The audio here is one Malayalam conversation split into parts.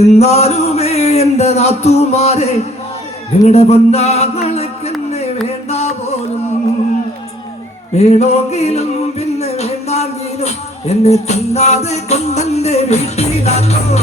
എന്നാലുമേ എന്റെ നാത്തുമാരെ നിങ്ങളുടെ പൊന്നാങ്ങളെന്നെ വേണ്ട പോലും. വേണമെങ്കിലും പിന്നെ വേണ്ടെങ്കിലും എന്നെ തന്നാതെ കൊണ്ടെന്റെ വീട്ടിലാക്കോ.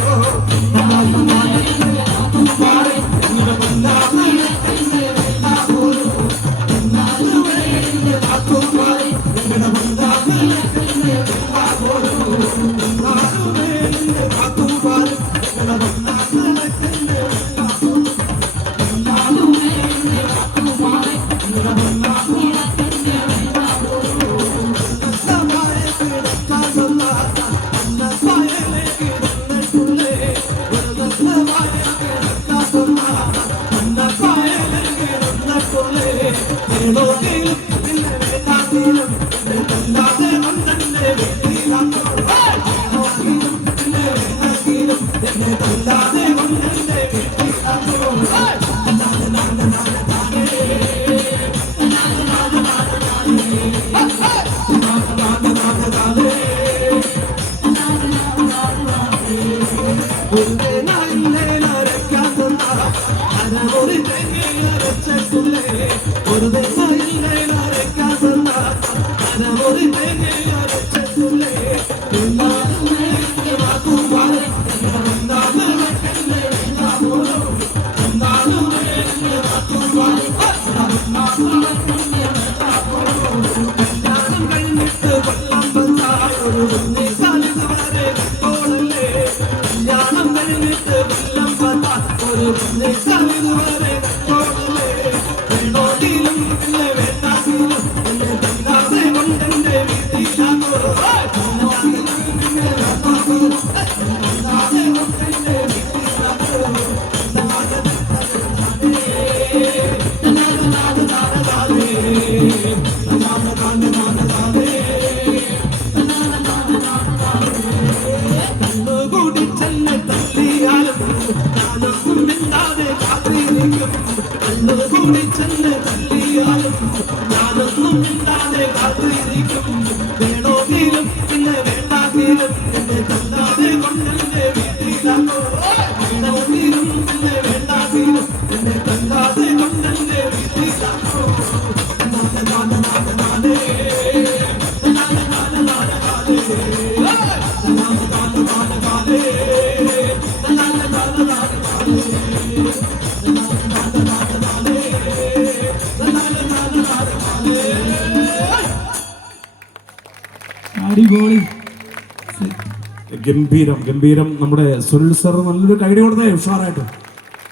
ഗംഭീരം ഗംഭീരം. നമ്മുടെ സുനിൽ സർ നല്ലൊരു കൈഡി കൊടുത്തേ, ഉഷാറായിട്ട്.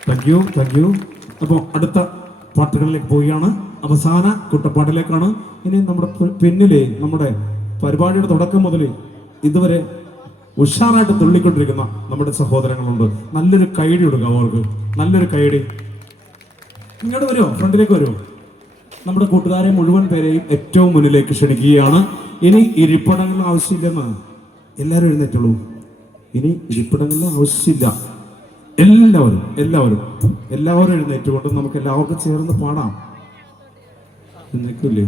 Thank you thank you. അപ്പോൾ അടുത്ത പാട്ടുകളിലേക്ക് പോവുകയാണ്. അവസാന കുട്ടപ്പാട്ടിലേക്കാണ്. ഇനി നമ്മുടെ പിന്നിലെ നമ്മുടെ പരിപാടിയുടെ തുടക്കം മുതൽ ഇതുവരെ ഉഷാറായിട്ട് തുള്ളിക്കൊണ്ടിരിക്കുന്ന നമ്മുടെ സഹോദരങ്ങളുണ്ട്. നല്ലൊരു കൈഡി കൊടുക്കുക അവർക്ക്, നല്ലൊരു കൈഡി. ഇങ്ങോട്ട് വരുമോ, ഫ്രണ്ടിലേക്ക് വരുമോ? നമ്മുടെ കൂട്ടുകാരെ മുഴുവൻ പേരെയും ഏറ്റവും മുന്നിലേക്ക് ക്ഷണിക്കുകയാണ്. ഇനി ഇരിപ്പിടങ്ങൾ ആവശ്യമില്ലെന്ന് എല്ലാവരും എഴുന്നേറ്റുള്ളൂ. ഇനി ഇരിപ്പിടങ്ങളിൽ ആവശ്യമില്ല. എല്ലാവരും എല്ലാവരും എല്ലാവരും എഴുന്നേറ്റുകൊണ്ട് നമുക്ക് എല്ലാവർക്കും ചേർന്ന് പാടാം. എന്നേക്കില്ലേ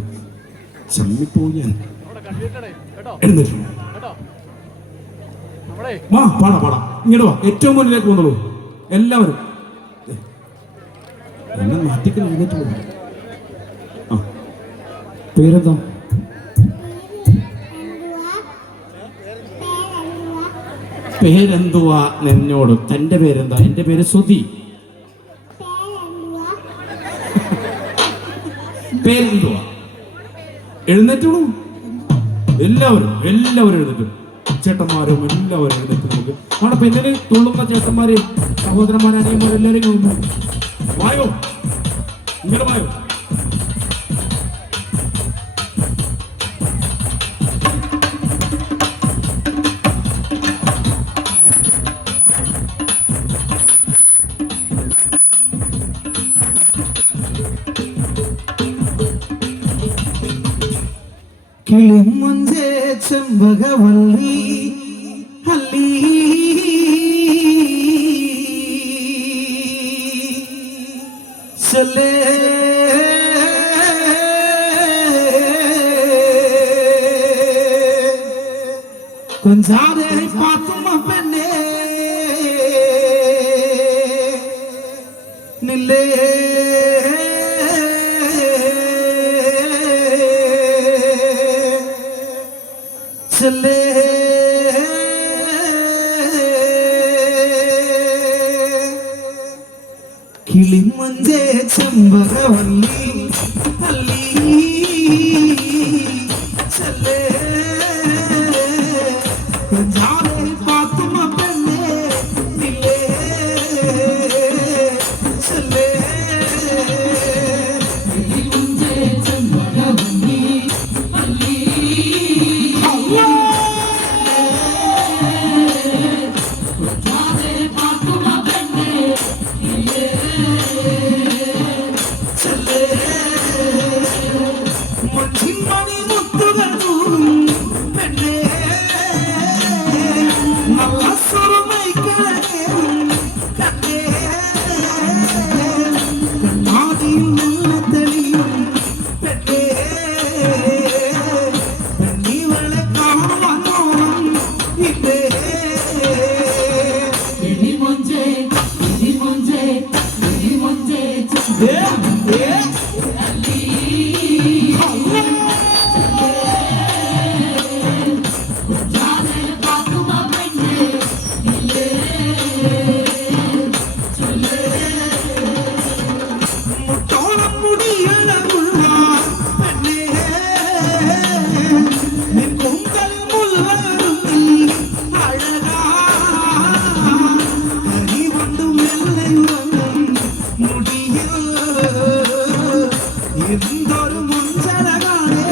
ചമ്മിപ്പോയി ഞാൻ. എഴുന്നേറ്റു വാ, പാടാം പാടാം. ഇങ്ങോട്ട് വാ, ഏറ്റവും മുന്നിലേക്ക് വന്നോളൂ എല്ലാവരും. എന്നെ നാട്ടിക്ക് എഴുന്നേറ്റ് പോകും. ആ, പേരെന്താ? പേരെന്തുവാ എന്നോട്? തന്റെ പേരെന്താ? എന്റെ പേര് സുധി. പേരെന്തുവാ? എഴുന്നേറ്റുള്ളൂ എല്ലാവരും എല്ലാവരും എഴുന്നേറ്റും. ചേട്ടന്മാരും എല്ലാവരും എഴുന്നേറ്റ്. നമുക്ക് നമ്മുടെ പെണ്ണിന് തുള്ളുന്ന ചേട്ടന്മാര്, സഹോദരന്മാർ, അനിയന്മാർ എല്ലാവരും വായോ, ഇങ്ങനെ വായോ. കിളിമഞ്ചേ ചെമ്പകവള്ളി ഹല്ലി ചലേ കുഞ്ചാരെ പാത്തുമ്മ പെണ്ണേ നില്ലേ ചലേ കിളിമഞ്ചേ ചെമ്പകവല്ലി പല്ലി ചലേ ജാലേ പാത്തുമ പെണ്ണേ നില്ലേ ചലേ കിളിമഞ്ചേ ചെമ്പകവല്ലി പല്ലി എന്തൊരു മുഞ്ചരകാണേ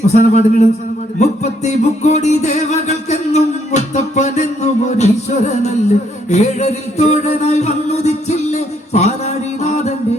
അവസാന പാട്ടിലും 30 കോടി ദേവകൾക്കെന്നും മുത്തപ്പനെന്നും ഒരീശ്വരനല്ലേ ഏഴരിൽ തോഴനായി വന്നുദിച്ചില്ലേ പാലാഴിനാഥന്റെ